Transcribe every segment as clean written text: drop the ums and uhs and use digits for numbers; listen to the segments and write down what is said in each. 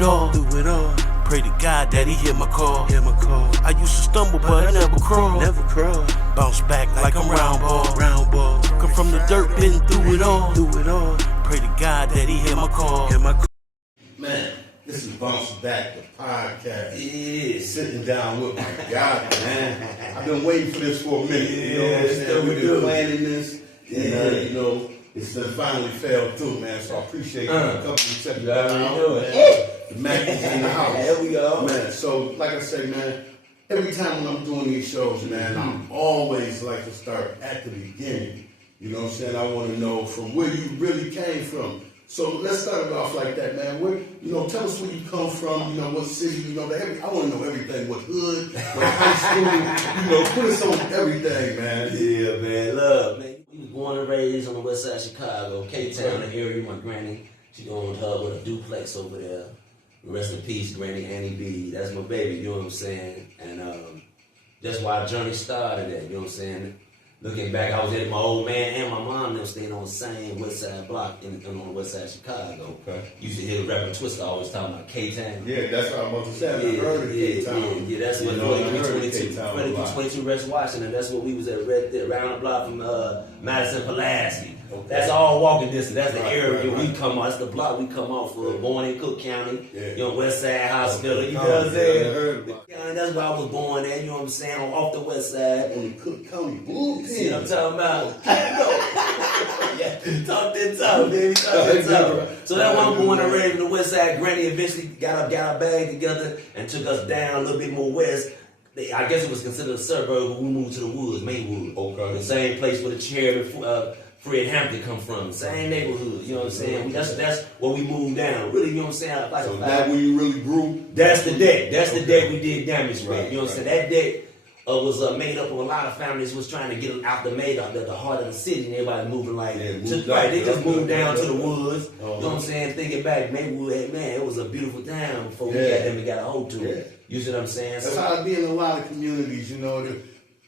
it all. Pray to God that he hear my call. I used to stumble, but I never crawl. Bounce back like I'm round ball. Come from the dirt, been through it all. Pray to God that he hear my call. Man, this is Bounce Back, the podcast. Yeah. Sitting down with my guy, man. I've been waiting for this for a minute. You know what I'm saying? We've been planning this. And, you know, it's finally fell through, man. So I appreciate you coming and checking it out. The Mac is in the house. There we go. Man, so like I say, man, every time when I'm doing these shows, man, I'm always like to start at the beginning. You know what I'm saying? I want to know from where you really came from. So let's start it off like that, man. Where, you know, tell us where you come from, you know, what city, you know, I want to know everything, what hood, what high school, you know, put us on everything, man. Yeah, man, love, man. We was born and raised on the west side of Chicago, K-Town, the area. My granny, she owned her with a duplex over there. Rest in peace, Granny Annie B. That's my baby, you know what I'm saying? And that's why our journey started at, you know what I'm saying? Looking back, I was at my old man and my mom, them staying on the same west side block on the west side of Chicago. Okay. Used to hear the rapper Twista always talking about K-Town. Yeah, that's what I'm about to say. I heard of K-Town. Yeah, that's what 22 West Washington. That's what we was at right there, around the block from Madison Pulaski. Okay. That's all walking distance. That's the area we come off. That's the block we come off for. Born in Cook County, you know, West Side Hospital. You know what I'm saying? That's where I was born at. You know what I'm saying? Off the west side. On the Cook County Blue. See what I'm talking about? Yeah, talk that talk, baby. Talk that talk. So that's why I'm born and raised on the west side. Granny eventually got our bag together and took us down a little bit more west. I guess it was considered a suburb when we moved to the woods, Maywood. Okay. The same place where the Cherry Fred Hampton come from, same neighborhood, you know what I'm saying? That's where we moved down. Really, you know what I'm saying? So that when you really grew? That's the deck. That's the deck we did damage with. You know what I'm saying? That deck was made up of a lot of families was trying to get out the heart of the city, and everybody moving like they just moved down to the woods. You know what I'm saying? Thinking back, Maywood, man, it was a beautiful town before we got a hold to it. You see what I'm saying? That's how it be in a lot of communities, you know.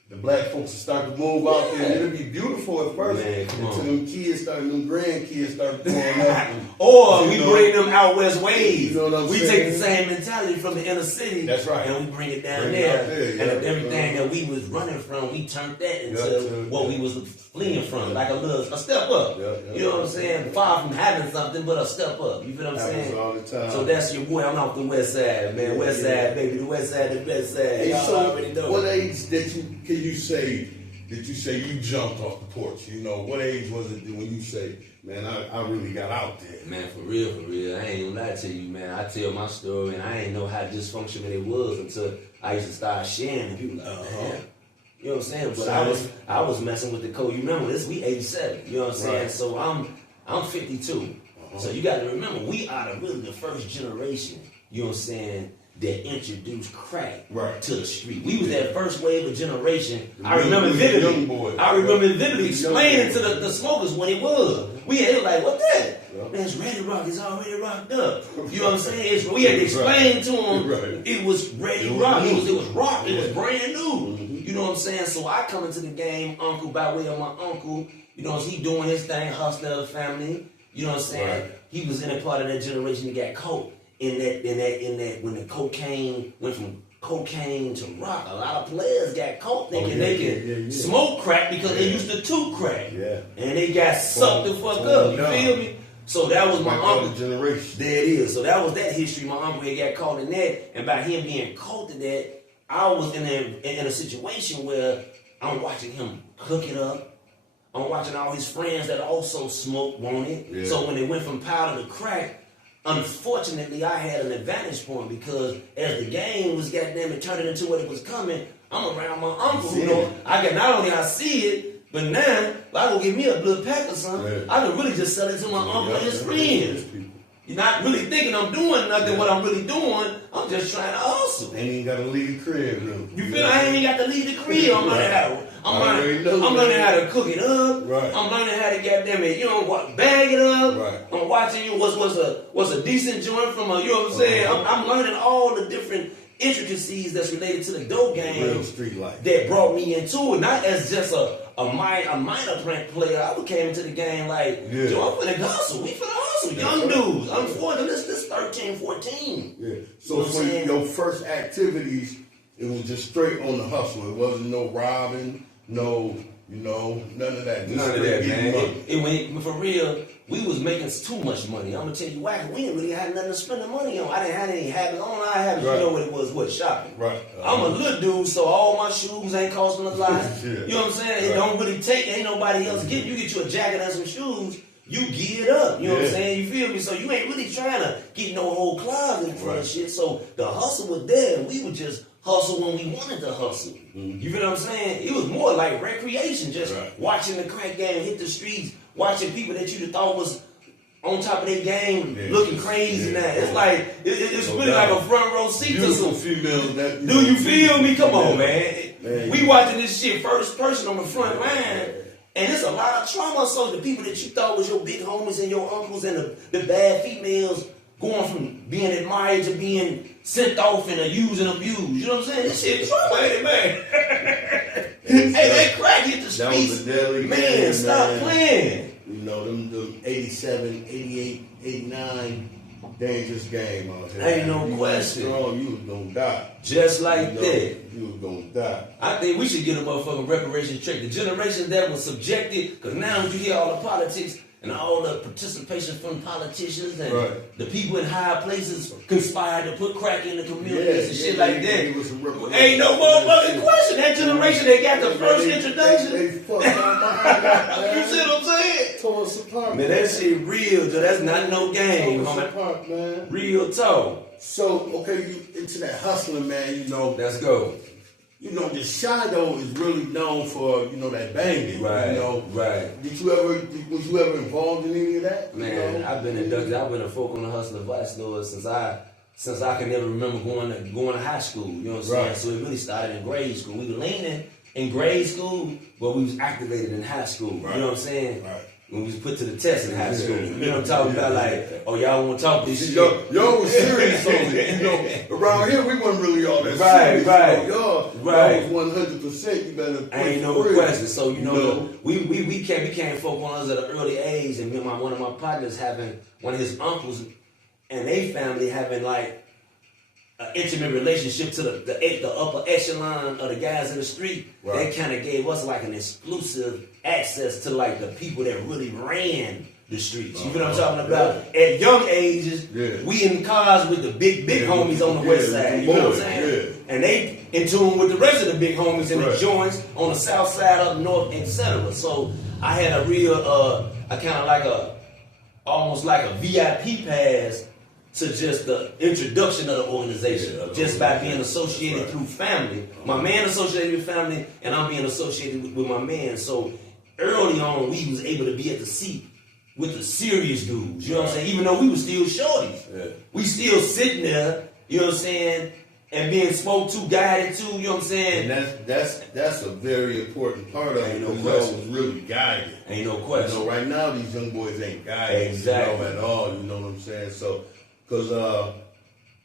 The black folks start to move out there, and it'll be beautiful at first. Man, until them grandkids start growing up. Or we bring them out west ways. You know what I'm saying? We take the same mentality from the inner city. That's right. And we bring it down there. And everything that we was running from, we turned that into what we was fleeing from. Like a step up. You know what I'm saying? Far from having something, but a step up. You feel what I'm saying? All the time. So that's your boy. I'm off the west side, man. West side, baby. The west side, the best side. Hey, y'all so already know. what age did you say you jumped off the porch? You know, what age was it when you say, man, I really got out there? Man, for real, I ain't gonna lie to you, man. I tell my story, and I ain't know how dysfunctional it was until I used to start sharing, and people like, man. You know what I'm saying? But I was messing with the code. You remember this? We 87. You know what I'm saying? Right. So I'm 52. So you got to remember, we are really the first generation. You know what I'm saying? That introduced crack to the street. We was that first wave of generation. I remember vividly explaining to the smokers what it was. We had like, what that? Man, it's Ready Rock. It's already rocked up. You know what I'm saying? We had to explain to them it was Ready Rock. It was rock. It was brand new. You know what I'm saying? So I come into the game, uncle, by way of my uncle. You know, he doing his thing, hustler of the family. You know what I'm saying? Right. He was in a part of that generation that got caught. In that, when the cocaine went from cocaine to rock, a lot of players got caught thinking they could smoke crack because they used to toot crack. Yeah. And they got sucked the fuck up. You feel me? So that was my uncle. Generation. There it is. So that was that history. My uncle had got caught in that. And by him being caught in that, I was in a situation where I'm watching him cook it up. I'm watching all his friends that also smoked on it. Yeah. So when they went from powder to crack, unfortunately, I had an advantage point because as the game was goddamn it turning into what it was coming, I'm around my uncle. You know, I can not only I see it, but now if I go get me a blood pack or something, I can really just sell it to my uncle and his friends. You're not really thinking I'm doing nothing. What I'm really doing, I'm just trying to hustle. Ain't even got to leave the crib, really. You feel? I ain't even got to leave the crib. I'm learning how. I'm learning how to cook it up. Right. I'm learning how to goddamn it, you know, bag it up. Right. I'm watching you. What's a decent joint from a, you know what I'm saying? I'm learning all the different intricacies that's related to the dope game. Real street life. That brought me into it, not as just a minor player. I came into the game like, yo, I'm finna hustle. We finna hustle. hustle. Young dudes. I'm 40. This 13, 14. Yeah. So for your first activities, it was just straight on the hustle. It wasn't no robbing, no, none of that. Just None of that, man. money. It went for real. We was making too much money. I'm gonna tell you why. We didn't really have nothing to spend the money on. I didn't have any habits. All I had, Right. you know what it was, shopping. Right. I'm a little dude, so all my shoes ain't costing a lot. Yeah. You know what I'm saying? It Right. don't really take. Ain't nobody else get. You get you a jacket and some shoes. You geared up. You know what I'm Yeah. saying? You feel me? So you ain't really trying to get no whole closet full Right. of shit. So the hustle was there. And we would just hustle when we wanted to hustle. You feel what I'm saying? It was more like recreation, just Right. watching the crack game hit the streets, watching people that you'd have thought was on top of their game, Yeah. looking crazy Yeah. now. It's like it's No really doubt. like a front row seat to Beautiful some. females that. Do you feel me? Come on, Yeah. man. Man. We watching this shit first person on the front line. And it's a lot of trauma. So the people that you thought was your big homies and your uncles and the bad females going from being admired to being sent off and used and abused. You know what I'm saying? This shit traumatic, man. Hey, that crack hit the That was streets. a deadly Man, game, stop man. playing. Them 87, 88, 89, dangerous game out here. Ain't no You question. Strong, you was gonna die. Just like that. You was gonna die. I think we should get a motherfucking reparations check. The generation that was subjected, because now you hear all the politics and all the participation from politicians and Right. the people in high places conspired to put crack in the communities and shit yeah, like they that. was some reparations. Ain't no motherfucking question. That generation that got the first introduction. They fucked our mind up, man. You see what I'm saying? Tore us apart. Man, that shit real, Joe. That's not no game, Tore us homie. apart, man. Real talk. So, okay, you into that hustling, man, Let's go. the Shy though is really known for, that banging. Right, right. Was you ever involved in any of that? Man, I've been inducted. I've been a folk on the Hustler Vice Lord since I can never remember going to high school. You know what I'm saying? Right. So it really started in grade school. We were leaning in grade school, but we was activated in high school. Right. You know what I'm saying? Right. When we was put to the test in high school. Yeah. You know what I'm talking about? Like, oh, y'all want to talk this shit? Y'all was serious on it. Around here we wasn't really all that Right, serious. right. Y'all Right. was 100%. You better quit Ain't for no real. question. So we became folk on us at an early age, and me and one of my partners having one of his uncles and they family having like an intimate relationship to the upper echelon of the guys in the street. Right. That kind of gave us like an exclusive access to like the people that really ran the streets. You know what I'm talking about? At young ages, we in cars with the big homies on the west side. You know what I'm saying? Yeah. And they in tune with the rest of the big homies in the Right. joints on the south side, up north, etc. So I had a real, I kind of like almost like a VIP pass to just the introduction of the organization, just by being associated through family. My man associated with family, and I'm being associated with my man. So early on, we was able to be at the seat with the serious dudes. You know what I'm saying? Even though we was still shorties, we still sitting there. You know what I'm saying? And being spoke to, guided to. You know what I'm saying? And that's a very important part of it. Ain't no because question. y'all was really guided. Ain't no question. Right now these young boys ain't guided. Exactly. At all. You know what I'm saying? So, because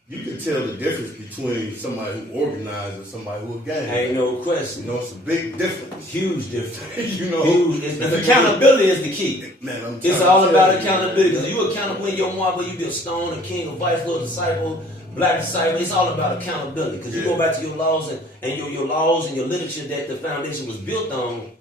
you can tell the difference between somebody who organized and somebody who a gang. Ain't no question. It's a big difference. Huge difference. Huge. Accountability is the key. Man, It's all about accountability. Because you accountable in your marble, you be a stone, a king, a vice lord, disciple, black disciple. It's all about accountability. Because you go back to your laws and your laws and your literature that the foundation was built on.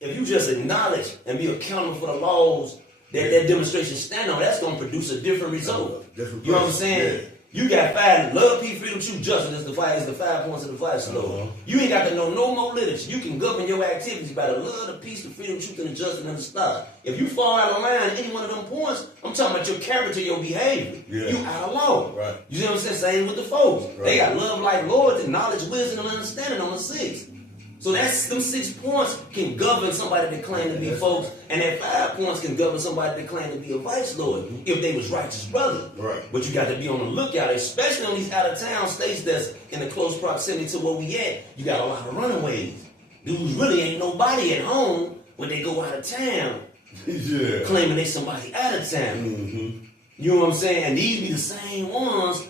If you just acknowledge and be accountable for the laws that demonstration stand on, that's going to produce a different result. You know what I'm saying? Yeah. You got five: love, peace, freedom, truth, justice. Is the 5 points of the vice law. You ain't got to know no more literature. You can govern your activities by the love, the peace, the freedom, truth, and the justice and the star. If you fall out of line, any one of them points, I'm talking about your character, your behavior. Yeah. You out of law. Right. You see what I'm saying? Same with the folks. Right. They got love, like loyalty, knowledge, wisdom, and understanding on the 6. So that's them 6 points can govern somebody that claim to be folks, and that 5 points can govern somebody that claim to be a vice lord if they was righteous brother. Right. But you got to be on the lookout, especially on these out of town states that's in the close proximity to where we at. You got a lot of runaways. Dudes really ain't nobody at home when they go out of town, claiming they somebody out of town. You know what I'm saying? And these be the same ones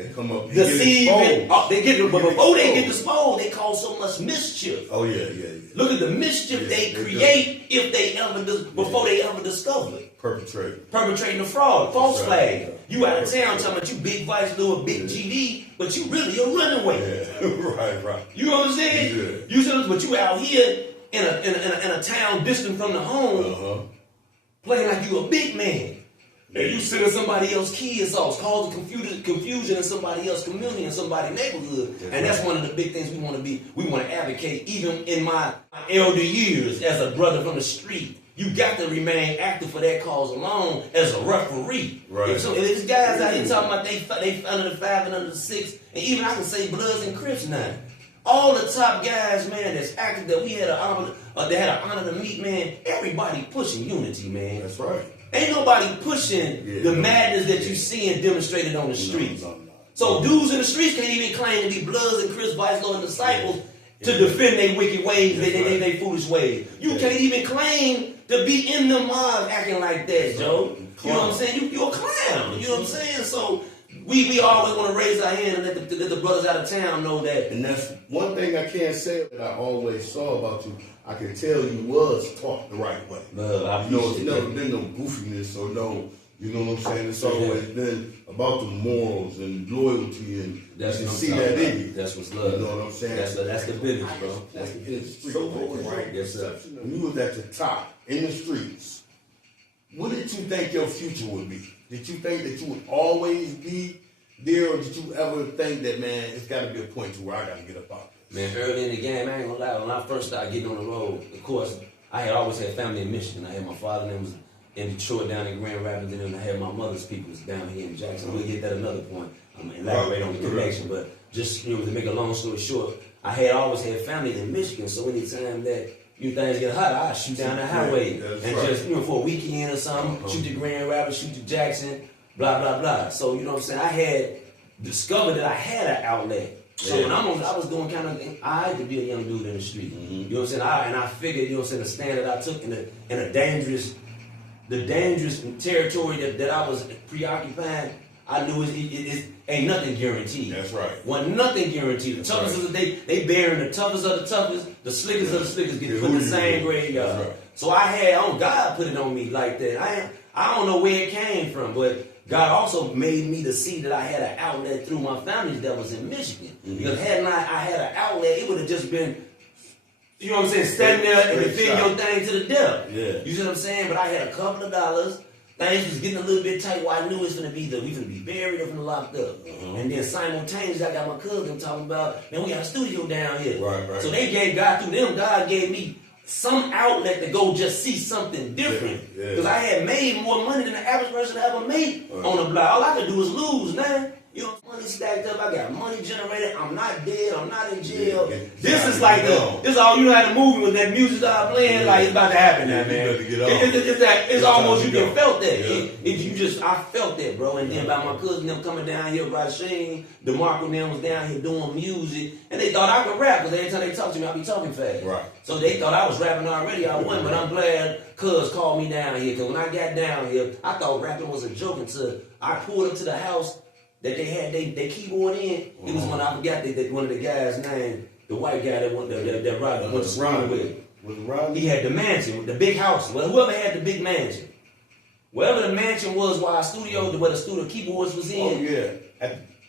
They come up and deceiving. They get exposed. but before they get exposed, they cause so much mischief. Oh yeah. Look at the mischief they create if they ever before they ever discover it. Perpetrating a fraud, false flag. Right. You out of town talking about you big Vice Lord, big GD, but you really a runaway. Yeah. right. You know what I'm saying? Yeah. You see, but you out here in a town distant from the home, playing like you a big man. And you sending somebody else's kids off, causing confusion in somebody else's community, in somebody's neighborhood. And that's one of the big things we want to advocate, even in my elder years as a brother from the street. You got to remain active for that cause alone as a referee. Right. If these guys out here talking about they under the 5 and under the 6, and even I can say Bloods and Crips now. All the top guys, man, that's active that we had an honor to meet, man. Everybody pushing unity, man. That's right. Ain't nobody pushing the madness that you see and demonstrated on the streets. No. So dudes in the streets can't even claim to be Bloods and Crips, Vice Lord, and disciples to defend their wicked ways, they foolish ways. You can't even claim to be in the mob acting like that, Joe. You know what I'm saying? You're a clown. You know what I'm saying? So we always want to raise our hand and let the brothers out of town know that. And that's one thing I can't say that I always saw about you. I can tell you was taught the right way. It's never been no goofiness or no, you know what I'm saying? It's always been about the morals and loyalty, and that's you what see that in you. That's what's love. You know what I'm saying? That's the business, bro. That's the business. So right. Yes, sir. When you was at the top in the streets, what did you think your future would be? Did you think that you would always be there, or did you ever think that, man, it's got to be a point to where I got to get up out there? Man, early in the game, I ain't gonna lie, when I first started getting on the road, of course, I had always had family in Michigan. I had my father, and was in Detroit, down in Grand Rapids, and then I had my mother's people down here in Jackson. We'll get that another point. I'm gonna elaborate on the connection, but just, to make a long story short, I had always had family in Michigan, so anytime that things get hot, I shoot down the highway just, for a weekend or something, shoot to Grand Rapids, shoot to Jackson, blah, blah, blah. So, you know what I'm saying, I had discovered that I had an outlet. So when I was doing kind of, I had to be a young dude in the street. You know what I'm saying? I figured, you know what I'm saying, the stand that I took in a dangerous territory that I was preoccupying, I knew it ain't nothing guaranteed. That's right. Wasn't nothing guaranteed. The toughest of they bearing the toughest of the toughest, the slickest of the slickest get put in the same graveyard. Right. So I had God put it on me like that. I don't know where it came from, but God also made me to see that I had an outlet through my family that was in Michigan. Because had not I had an outlet, it would have just been, you know what I'm saying, standing there and defend your thing to the death. Yeah. You see what I'm saying? But I had a couple of dollars. Things was getting a little bit tight where I knew it's gonna be we gonna be buried or gonna locked up. And then simultaneously I got my cousin talking about, man, we got a studio down here. Right. So they gave God through them, God gave me some outlet to go just see something different. Because I had made more money than the average person ever made on the block. All I could do was lose, man. You know, money stacked up, I got money generated, I'm not dead, I'm not in jail. This is like this is all, you know how the movie with that music started playing, like it's about to happen now, man. It's almost, you can felt that. I felt that, bro. And then by my cousin them coming down here, Rasheen, DeMarco and them was down here doing music, and they thought I could rap, because every time they talk to me, I be talking fast. Right. So they thought I was rapping already, I wasn't, but I'm glad Cuz called me down here, because when I got down here, I thought rapping was a joke until I pulled up to the house that they had their keyboard in. It was when I forgot that one of the guys' name, the white guy that went to school with. Was it Rodney? He had the mansion, the big house. Well, whoever had the big mansion. Wherever the mansion was where the studio keyboards was in. Oh, yeah.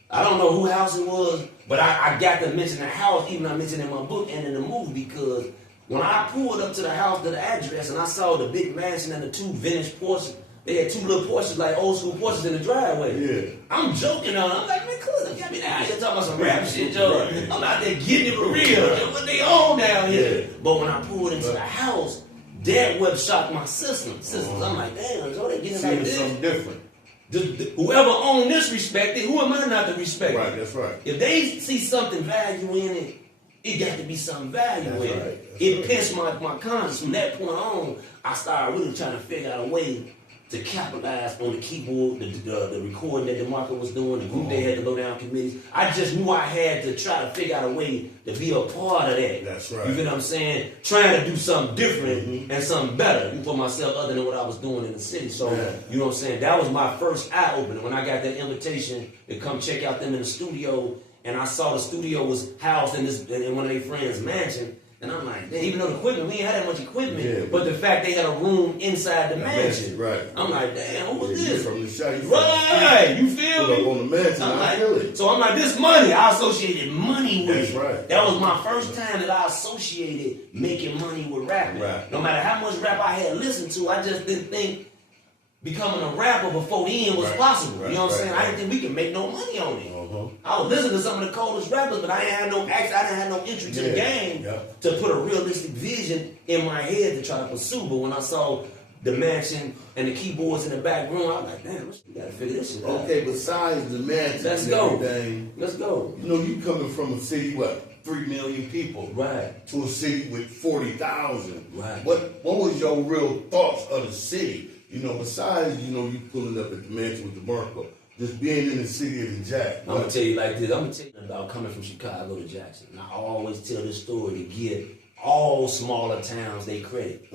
I don't know who house it was, but I got to mention the house, even I mentioned in my book and in the movie, because when I pulled up to the house, to the address, and I saw the big mansion and the two vintage Porsches, they had two little Porsches, like old school Porsches in the driveway. Yeah. I'm joking on it. I'm like, man, cuz, got me down here talking about some rap shit, Joe. Right. I'm out there getting it for real. What they own down here? But when I pulled into the house, that what shocked my systems. I'm like, damn, so they getting like this. Something different. Whoever owned this respected, who am I not to respect? Right, that's right. If they see something value in it, it got to be some value in it. It pinched my conscience. From that point on, I started really trying to figure out a way to capitalize on the keyboard, the recording that DeMarco was doing, the group they had to low down committees. I just knew I had to try to figure out a way to be a part of that. That's right. You feel what I'm saying? Trying to do something different and something better for myself other than what I was doing in the city. So, you know what I'm saying? That was my first eye opener when I got that invitation to come check out them in the studio, and I saw the studio was housed in one of their friends' mansion. And I'm like, even though the equipment, we ain't had that much equipment, but the fact they had a room inside the mansion, right? I'm like, damn, what was this? From the shot, right? You feel me? Up on the mansion, I feel it. So I'm like, this money, I associated money with it. That's right. That was my first time that I associated making money with rapping. Right. No matter how much rap I had listened to, I just didn't think becoming a rapper before then was possible. You know what I'm saying? I didn't think we could make no money on it. I was listening to some of the coldest rappers, but I didn't have no entry to the game to put a realistic vision in my head to try to pursue. But when I saw the mansion and the keyboards in the back room, I was like, damn, we gotta figure this shit out. Okay, besides the mansion Let's and go. everything, Let's go. You know, you coming from a city, 3 million people, right, to a city with 40,000. Right. What was your real thoughts of the city? You know, besides, you pulling up at the mansion with the Marco, just being in the city of the Jack. I'm gonna tell you like this. I'm gonna tell you about coming from Chicago to Jackson. And I always tell this story to give all smaller towns they credit.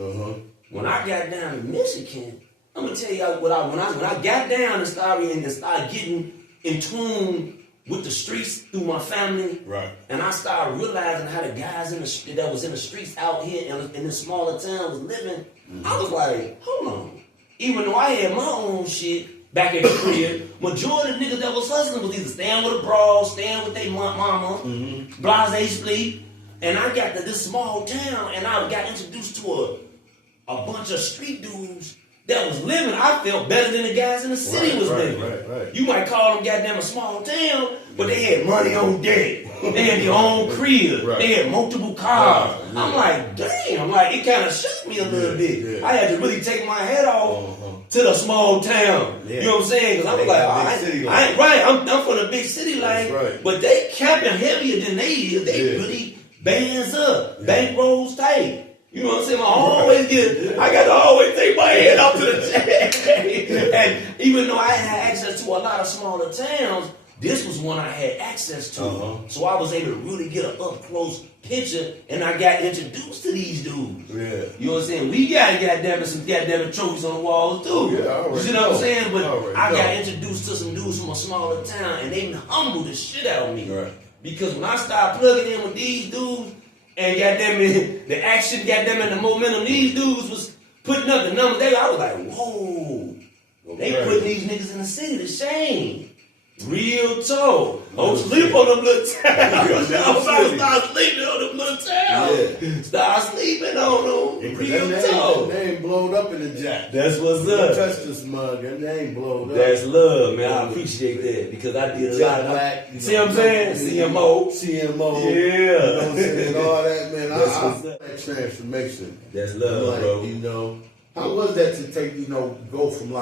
When I got down to Michigan, I'm gonna tell you when I got down and started getting in tune with the streets through my family, right? And I started realizing how the guys that was in the streets out here in this smaller town was living. I was like, hold on. Even though I had my own shit back at the crib, majority of the niggas that was hustling was either staying with a broad, staying with their mama, blase sleep. And I got to this small town and I got introduced to a bunch of street dudes that was living. I felt better than the guys in the city was living. Right. You might call them goddamn a small town, but they had money on deck. They had their own crib. They had multiple cars. I'm like, damn. It kind of shook me a little bit. I had to really take my head off to the small town. You know what I'm saying? Because I was like, I'm from the big city life, but they capping heavier than they is. They really bands up, bankrolls tight. You know what I'm saying? I got to always take my head off to the jack. And even though I had access to a lot of smaller towns, this was one I had access to. So I was able to really get an up-close picture, and I got introduced to these dudes. You know what I'm saying? We got some goddamn trophies on the walls, too. You know what I'm saying? But I got introduced to some dudes from a smaller town, and they humbled the shit out of me. Because when I started plugging in with these dudes, and the action, and the momentum, these dudes was putting up the numbers. I was like, whoa. They putting these niggas in the city to shame. Real talk. Don't sleep on them little towns. I'm about to start sleeping on them little towns. Start sleeping on them. Real talk. That name blowed up in the Jack. That's what's up. Touch this mug. That name blowed up. That's love, man. I appreciate that because I did a lot of black. See what I'm saying? CMO. Yeah. You know what I'm saying? All that, man. That transformation. That's love, bro. You know, how was that to take, go from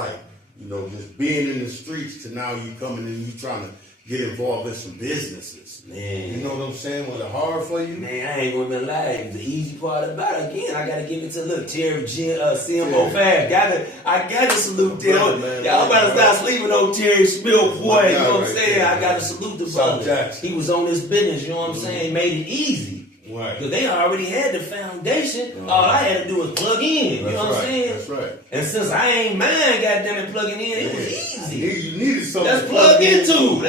just being in the streets to now you coming and you trying to get involved in some businesses? Man. You know what I'm saying? Was it hard for you? Man, I ain't gonna lie. The easy part about it, again, I gotta give it to Terry CMO Fab. I gotta salute them. Y'all better stop sleeping on Terry Smith, boy. You know what I'm saying? I gotta salute the brother. He was on this business, you know what I'm saying? Made it easy. Right. Because they already had the foundation. All I had to do was plug in. You know what I'm saying? That's right. And since I ain't mind, goddamn it, plugging in, it was easy. You needed something. Let's plug into.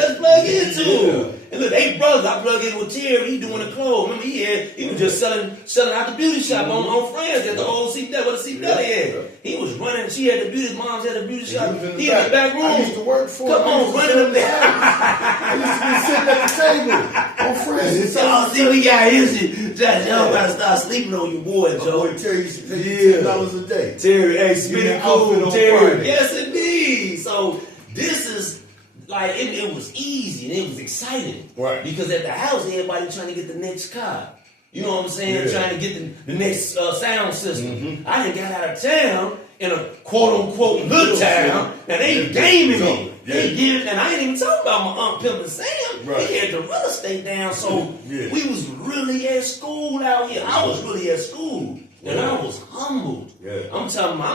And look, they brothers, I plug in with Terry, he doing the clothes. Remember, he was just selling out the beauty shop on Friends at the old C had. He was running, she had the beauty, moms had the beauty shop. He in the back room. I used to work for him. Come on, running them there. I used to be sitting at the table on Friends. Y'all see we got his shit. Y'all gotta start sleeping on your boy, Joe. Terry used to pay you $10 a day. Terry, hey, spinning cool, Terry. Yes, indeed. So this is it was easy and it was exciting. Right. Because at the house, everybody trying to get the next car. You know what I'm saying? Trying to get the next sound system. I done got out of town in a quote-unquote little town. Now they gaming me. And I ain't even talking about my Aunt Pimp and Sam. Right. He had the real estate down, so we was really at school out here. I was really at school. And I was humbled. Yeah. I'm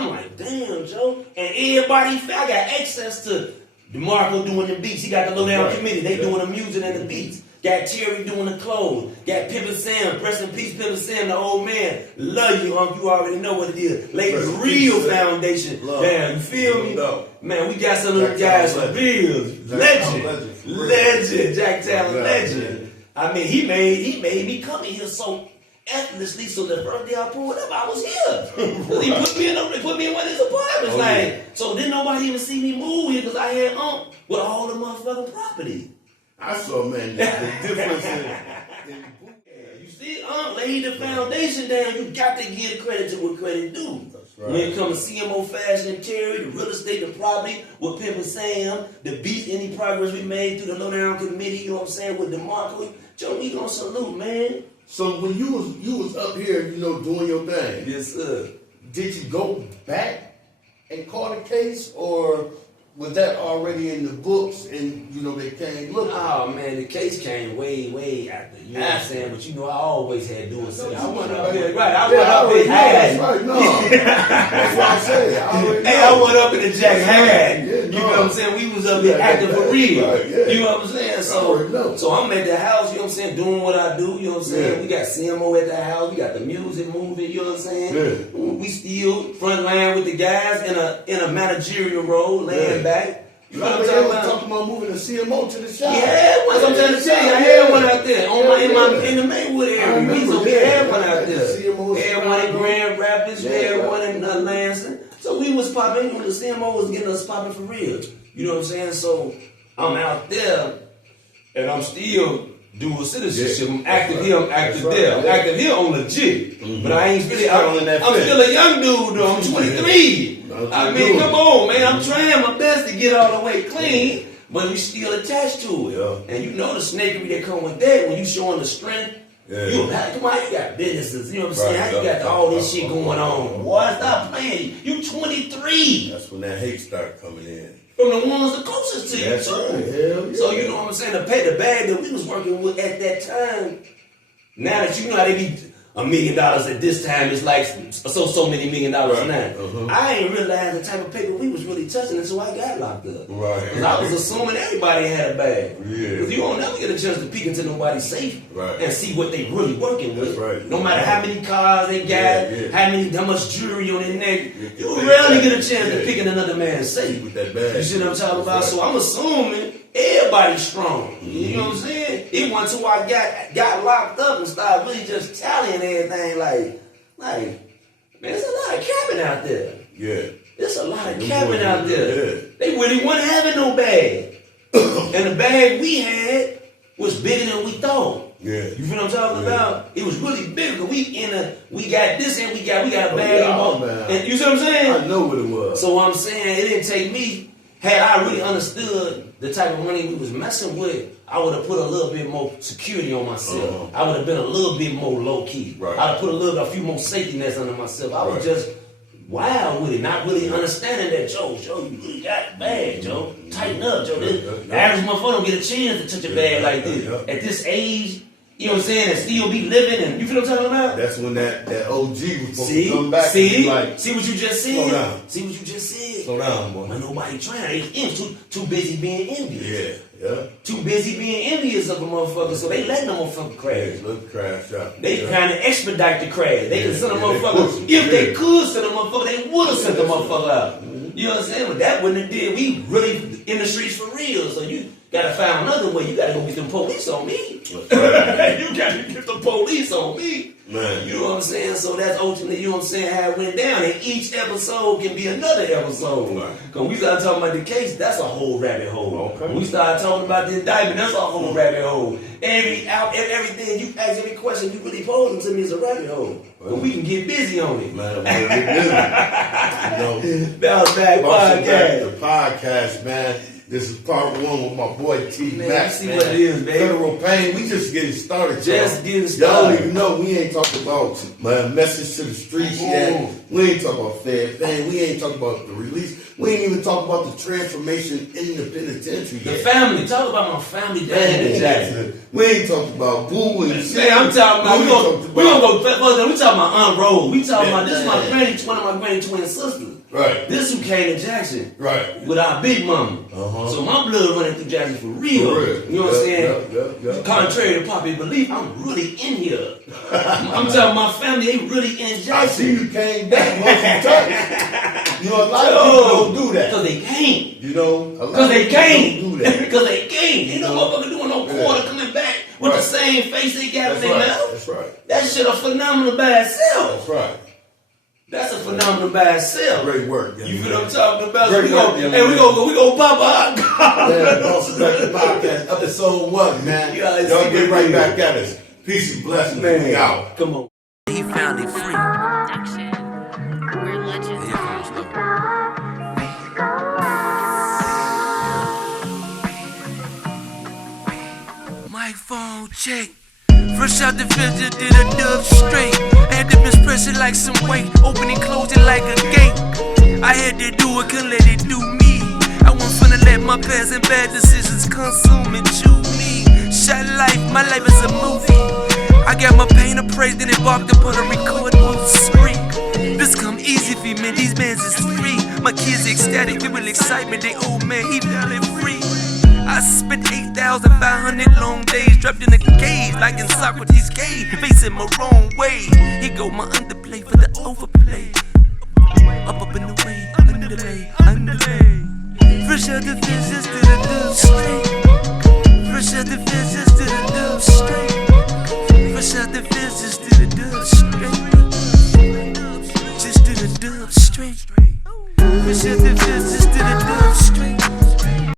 like, damn, Joe. And everybody, I got access to DeMarco doing the beats. He got the Low Down Committee. They doing the music and the beats. Got Terry doing the clothes. Got Pimpin' Sam. Rest in peace, Pimpin' Sam, the old man. Love you, Unc. You already know what it is. Lay the real foundation. Damn, you feel me? Man, we got some of them guys for real. Legend. Jacktown legend. I mean, he made me come in here so effortlessly. So the first day I pulled up, I was here. He put me in one of his apartments. So didn't nobody even see me move here because I had with all the motherfucking property. I saw, man, the difference in you see, laid the foundation down. You got to give credit to what credit due. That's right. When it comes to CMO Fashion and Terry, the real estate, the property, with Pimpin' Sam, the beats, any progress we made through the Low Down Committee, you know what I'm saying, with DeMarco, Joe, we gonna salute, man. So when you was up here, you know, doing your thing. Yes, sir. Did you go back and call the case, or was that already in the books and, you know, they came looking? Oh, man, the case came way after. You know what I'm saying? But, you know, I always had doing something. I went up there. Right, I went up there. That's right, no. That's what I said. I went up in the Jack Had. You know what I'm saying? We was up there acting for real. Right, yeah. You know what I'm saying? So I'm at the house, you know what I'm saying, doing what I do, you know what I'm saying? Yeah. We got CMO at the house, we got the music moving, you know what I'm saying? Yeah. We still front line with the guys in a managerial role, laying back. You know what I'm talking about moving the CMO to the shop. Yeah, what I'm trying to tell you. I had one out there in the Maywood area. We had one out there. Had one in Grand Rapids, had one in Lansing. So we was popping, when the CMO was getting us popping for real. You know what I'm saying? So I'm out there and I'm still dual citizenship. I'm active here, I'm active there. I'm active here on legit. Mm-hmm. But I ain't really, I'm still a young dude though. I'm 23. I mean, come on, man. I'm trying my best to get all the way clean, but we still attached to it. Yeah. And you know the snakery that come with that when you showing the strength. Yeah. Come on, you got businesses. You know what I'm saying? You got all this shit going on. Boy, stop playing. You 23. That's when that hate start coming in. From the ones the closest to you, too. Right. So you know what I'm saying? To pay the bag that we was working with at that time. Now that you know how they be $1 million at this time, it's like so many $1 million now. I ain't realized the type of paper we was really touching until I got locked up. Right. Because I was assuming everybody had a bag. Yeah. Because you don't never get a chance to peek into nobody's safe and see what they really working with. That's right. No matter how many cars they got, how much jewelry on their neck, you rarely get a chance to peek in another man's safe. With that bag. You see what I'm talking about? So I'm assuming everybody's strong. You know what I'm saying? It wasn't until I got locked up and started really just tallying everything like, man, there's a lot of capping out there. Yeah. There's a lot of capping out there. Yeah. They really weren't having no bag. And the bag we had was bigger than we thought. Yeah. You feel what I'm talking about? It was really big. We got this and we got a bag. And you see what I'm saying? I know what it was. So I'm saying it didn't take me. Had I really understood the type of money we was messing with, I would have put a little bit more security on myself. I would have been a little bit more low key. Right. I'd have put a few more safety nets under myself. I was just wild with it, not really understanding that, Joe, you really got it bad, Joe. Tighten up, Joe. The average motherfucker don't get a chance to touch a bag like this. At this age, you know what I'm saying, and still be living, and you feel what I'm talking about? That's when that OG was supposed to come back and be like, see what you just said? Slow down. See what you just said? Slow down, boy. Man, nobody trying. They too busy being envious. Yeah. Too busy being envious of a motherfucker, so they letting a motherfucker crash. Let the crash out. They trying to expedite the crash. They can send a motherfucker. If they could send a motherfucker, they would have sent the motherfucker out. You know what I'm saying? But that wouldn't have did. We really in the streets for real, so you gotta find another way. You gotta go get the police on me. Right. You gotta get the police on me. Man. You know what I'm saying? So that's ultimately, you know what I'm saying, how it went down. And each episode can be another episode. Right. Because we started talking about the case, that's a whole rabbit hole. Okay. When we started talking about the indictment, that's a whole rabbit hole. Everything, you ask every question you really posing to me is a rabbit hole. Well, but we can get busy on it. Man, we'll get busy. You know, Bounce Back Podcast. The podcast, man. This is part 1 with my boy T. Mac. See what it is, baby. Federal Pain. We just getting started. Getting started. Y'all don't even know we ain't talking about my message to the streets yet. We ain't talking about Fed Pain. We ain't talking about the release. We ain't even talk about the transformation in the penitentiary The yet. family. Talk about my family down in Jackson. We ain't talked about Boo and shit. Man, I'm talking about, we gonna go further. We talking about Aunt Rose. We talking about, this is my granny, one of my granny twin sisters. Right. This who came to Jackson. Right. With our big mama. So my blood running through Jackson for real. For real. You know what I'm saying? Contrary to popular belief, I'm really in here. I'm telling my family, they really in Jackson. I see you came back once you touched. You know, a lot of people don't do that. Because they can't. You know, a lot Because of they people can't. don't do that. Because they can't. Ain't no motherfucker doing no quarter coming back with the same face they got in their mouth. That's right. That shit a phenomenal by itself. That's right. That's a phenomenal by itself. Great work. You feel what I'm talking about? Great We work, gonna pop out. Man, Boss Selector Podcast, episode 1, man. Yeah, Y'all get right back at us. Peace and blessings. Man, We out. Come on. He found it free. Production. We're legends. Mic phone check. Fresh out the fence, just did a dub straight. I had to miss pressure like some weight, opening, closing like a gate. I had to do it, couldn't let it do me. I wasn't finna let my past and bad decisions consume and chew me. Shot life, my life is a movie. I got my pain appraised, then embarked upon a record move spree. This come easy for me, these mans is free. My kids ecstatic, filled with excitement, they old man, he valid free. I spent 8,500 long days trapped in a cage, like in Socrates' cave, facing my wrong way. Here go my underplay for the overplay. Up in the way, underlay. Fresh out the fence, just did a dub straight. Fresh out the fence, just did a dub straight. Fresh out the fence, just did a dub straight. Just did a dub straight. Fresh out the fence, just did a dub.